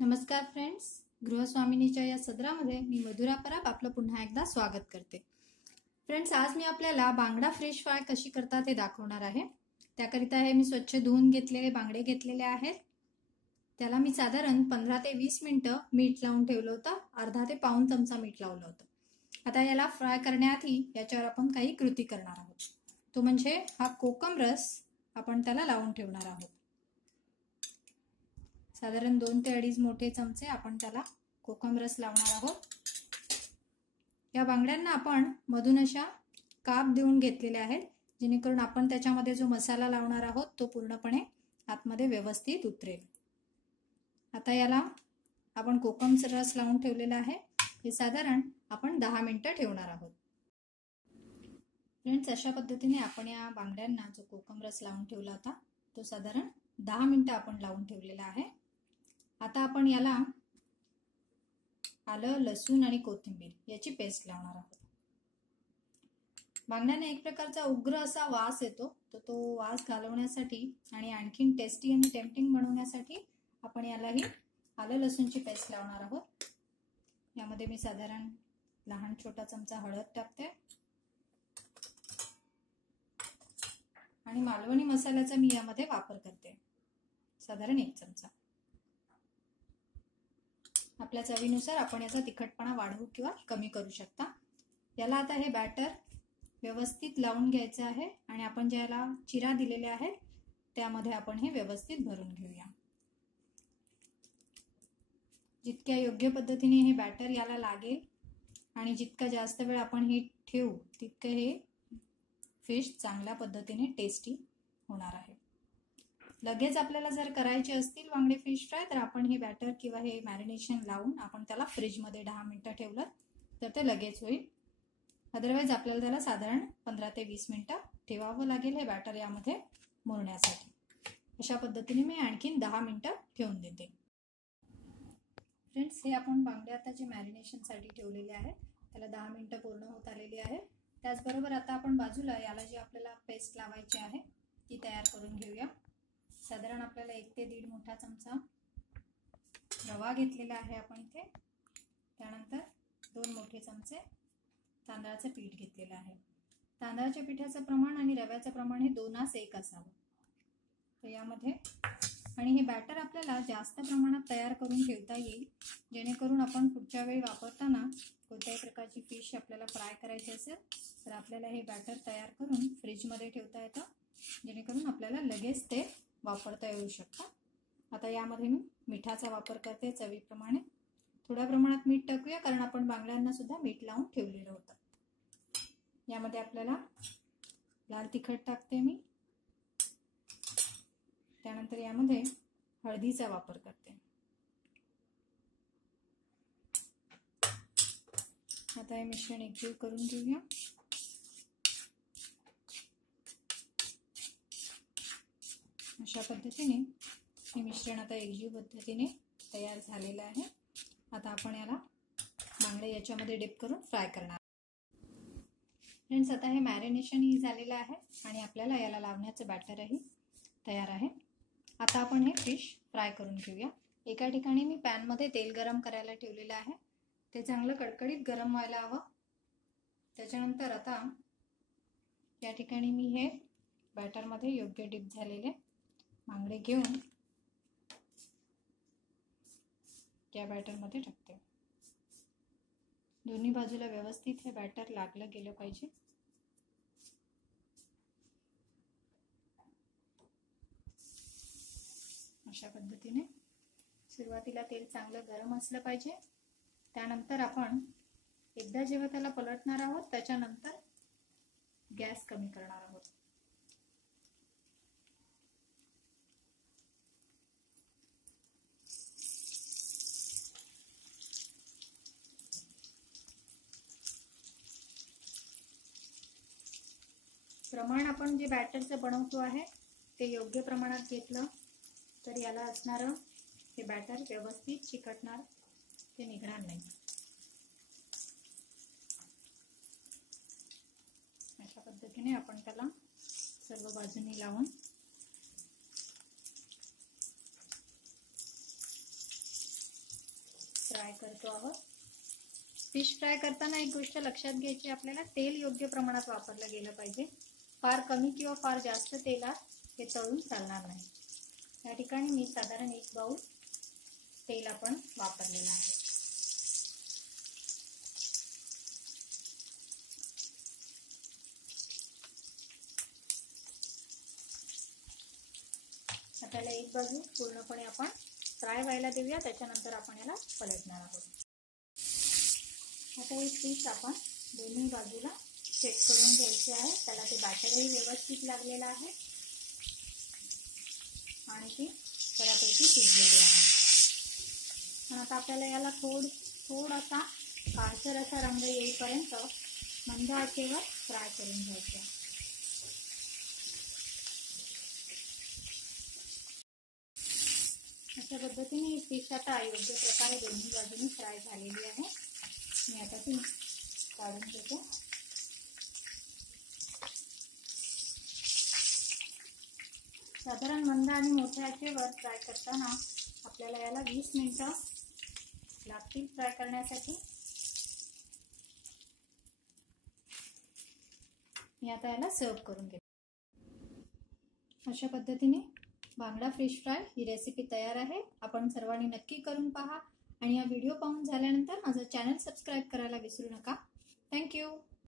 नमस्कार फ्रेंड्स, गृहस्वामिनीच्या या सदरामध्ये मी मधुरा पराब आपलं पुन्हा एकदा स्वागत करते. फ्रेंड्स, आज मी आपल्याला बांगडा फिश फ्राय कशी करतात ते दाखवणार आहे. त्याकरिता हे मी स्वच्छ धुवून घेतलेले बांगडे घेतलेले आहेत. त्याला मी साधारण 15 ते 20 मिनिटं मीठ लावून ठेवलं होतं. अर्धा ते पाऊण चमचा मीठ लावलं होतं. आता याला फ्राय करण्याआधी याच्यावर आपण काही कृती करणार आहोत. तो म्हणजे हा कोकम रस आपण त्याला लावून ठेवणार आहोत. साधारण 2 ते 2.5 मोठे चमचे आपण त्याला कोकम रस लावणार आहोत. या बांगड्यांना आपण मधून अशा काप देऊन घेतलेले आहेत, जेणेकरून आपण त्याच्यामध्ये जो मसाला लावणार आहोत तो पूर्णपणे आतमध्ये व्यवस्थित उतरेल. आता याला आपण कोकम रस लावून ठेवलेला आहे. हे साधारण आपण 10 मिनिटं ठेवणार आहोत. फ्रेंड्स, अशा पद्धतीने आपण या बांगड्यांना जो कोकम रस लावून ठेवला होता तो साधारण 10 मिनिटं आपण लावून ठेवलेला आहे. आता आपण याला आलं, लसूण आणि कोथिंबीर याची पेस्ट लावणार आहोत. बांगड्याने एक प्रकारचा उग्र असा वास येतो, तर तो वास घालवण्यासाठी आणि आणखीन टेस्टी आणि टेम्पटिंग बनवण्यासाठी आपण यालाही आलं लसूणची पेस्ट लावणार आहोत. यामध्ये मी साधारण लहान छोटा चमचा हळद टाकते आणि मालवणी मसाल्याचा मी यामध्ये वापर करते, साधारण 1 चमचा. आपल्या चवीनुसार आपण याचा तिखटपणा वाढवू किंवा कमी करू शकता. याला आता हे बॅटर व्यवस्थित लावून घ्यायचं आहे आणि आपण ज्याला चिरा दिलेले आहेत त्यामध्ये आपण हे व्यवस्थित भरून घेऊया. जितक्या योग्य पद्धतीने हे बॅटर याला लागेल आणि जितका जास्त वेळ आपण हे ठेवू तितकं हे फिश चांगल्या पद्धतीने टेस्टी होणार आहे. लगेच आपल्याला जर करायचे असतील बांगडे फिश फ्राय तर आपण हे बॅटर किंवा हे मॅरिनेशन लावून आपण त्याला फ्रीजमध्ये 10 मिनिटं ठेवलं तर ते लगेच होईल. अदरवाईज आपल्याला त्याला साधारण 15 ते 20 मिनिटं ठेवावं लागेल हे बॅटर यामध्ये मुरण्यासाठी. अशा पद्धतीने मी आणखीन 10 मिनिटं ठेवून देते. फ्रेंड्स, हे आपण बांगडे आता जे मॅरिनेशनसाठी ठेवलेले आहे त्याला 10 मिनिटं पूर्ण होत आलेली आहे. त्याचबरोबर आता आपण बाजूला याला जी आपल्याला पेस्ट लावायची आहे ती तयार करून घेऊया. साधारण आपल्याला 1 ते 1.5 मोठा चमचा रवा घेतलेला आहे आपण इथे. त्यानंतर 2 मोठे चमचे तांदळाचं पीठ घेतलेलं आहे. तांदळाच्या पिठाचं प्रमाण आणि रव्याचं प्रमाण हे 2:1 असावं. तर यामध्ये आणि हे बॅटर आपल्याला जास्त प्रमाणात तयार करून ठेवता येईल, जेणेकरून आपण पुढच्या वेळी वापरताना कोणत्याही प्रकारची फिश आपल्याला फ्राय करायची असेल तर आपल्याला हे बॅटर तयार करून फ्रीजमध्ये ठेवता येतं, जेणेकरून आपल्याला लगेच ते वापरता येऊ शकतं. आता यामध्ये मी मिठाचा वापर करते चवीप्रमाणे. थोड्या प्रमाणात मीठ टाकूया, कारण आपण बांगड्यांना सुद्धा मीठ लावून ठेवलेलं होतं. यामध्ये आपल्याला लाल तिखट टाकते मी. त्यानंतर यामध्ये हळदीचा वापर करते. आता हे मिश्रण एकजीव करून घेऊया. अशा पद्धतीने हे मिश्रण आता एकजीव पद्धतीने तयार झालेलं आहे. आता आपण याला बांगडे याच्यामध्ये डिप करून फ्राय करणार. फ्रेंड्स, आता हे मॅरिनेशनही झालेलं आहे आणि आपल्याला याला लावण्याचं बॅटरही तयार आहे. आता आपण हे फिश फ्राय करून घेऊया. एका ठिकाणी मी पॅनमध्ये तेल गरम करायला ठेवलेलं आहे. ते चांगलं कडकडीत गरम व्हायला हवं. त्याच्यानंतर आता या ठिकाणी मी हे बॅटरमध्ये योग्य डिप झालेले बांगडे घेऊन या बॅटरमध्ये टाकते. दोन्ही बाजूला व्यवस्थित हे बॅटर लागलं गेलं पाहिजे. अशा पद्धतीने सुरुवातीला तेल चांगलं गरम असलं पाहिजे. त्यानंतर आपण एकदा जेव्हा त्याला पलटणार आहोत त्याच्यानंतर गॅस कमी करणार आहोत. प्रमाण आपण जे बॅटरचं बनवतो आहे ते योग्य प्रमाणात घेतलं तर याला असणारं हे बॅटर व्यवस्थित चिकटणार, ते निघणार नाही. अशा पद्धतीने आपण त्याला सर्व बाजूनी लावून फ्राय करतो आहोत. फिश फ्राय करताना एक गोष्ट लक्षात घ्यायची, आपल्याला तेल योग्य प्रमाणात वापरलं गेलं पाहिजे. फार कमी किंवा फार जास्त तेलात हे तळून चालणार नाही. या ठिकाणी मी साधारण 1 बाउल तेल आपण वापरलेलं आहे. त्याला एक बाजू पूर्णपणे आपण फ्राय व्हायला देऊया, त्याच्यानंतर आपण याला पलटणार आहोत. आता हे फिश आपण दोन्ही बाजूला चेक करून घ्यायचे आहे. त्याला ते बॅटरही व्यवस्थित लागलेलं आहे आणि ती बऱ्यापैकी शिजलेली आहे. पण आता आपल्याला याला थोडासा काळसर असा रंग येईपर्यंत मंद आचेवर फ्राय करून घ्यायचे आहे. अशा पद्धतीने फिश आता योग्य प्रकारे दोन्ही बाजूनी फ्राय झालेली आहे. मी आता ती काढून घेते. साधारण मंद आणि मोठ्या आचेवर फ्राय करताना आपल्याला याला 20 मिनिटं लागतील फ्राय करण्यासाठी. मी आता याला सर्व करून घेते. अशा पद्धतीने बांगडा फिश फ्राय ही रेसिपी तयार आहे. आपण सर्वांनी नक्की करून पहा आणि हा व्हिडिओ पाहून झाल्यानंतर माझं चॅनल सबस्क्राईब करायला विसरू नका. थँक्यू.